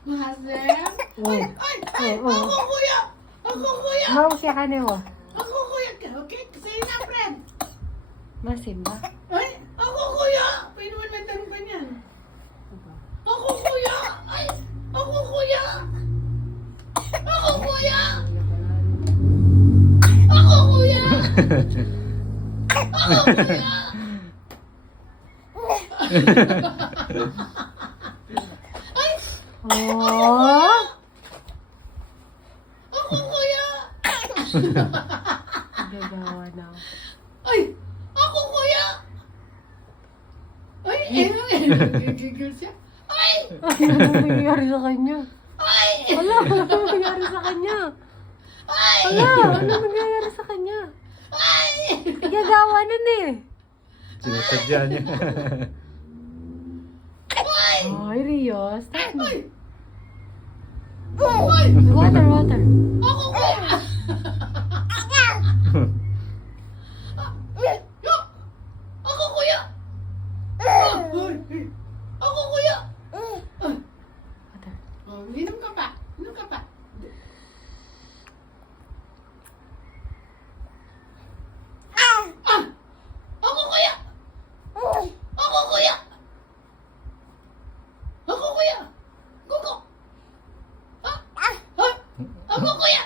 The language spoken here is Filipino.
Masem? Ay! Ay! Ako kuya! Ako kuya! Mau siya ka niyo. Ako kuya! Okay, sa'yo na, friend! Masim ba? Ay! Ako kuya! Painuman man tanong pa niyan. Ako kuya! Ay! Ako kuya! Ako kuya! Ako kuya! Ako kuya! Ay! Oh! Ako kuya! Gagawa na. Ay! Ako kuya! Ay! Gigil siya. Ay! Ano nangyayari sa kanya? Ay! Wala, ano nangyayari sa kanya? Ay! Wala, ano nangyayari sa kanya? Ay! Gagawa na eh. Sinasadya niya. Ay! Ay, Rio, stop na. Ay! Ay! Water, water. Ako kuya! Ako kuya! Ako kuya! Water. Oh, inom ka pa. Inom ka pa. Ah! Ako kuya! Ako kuya! Ako kuya! Gugo! Ah! Ah! Ako kuya!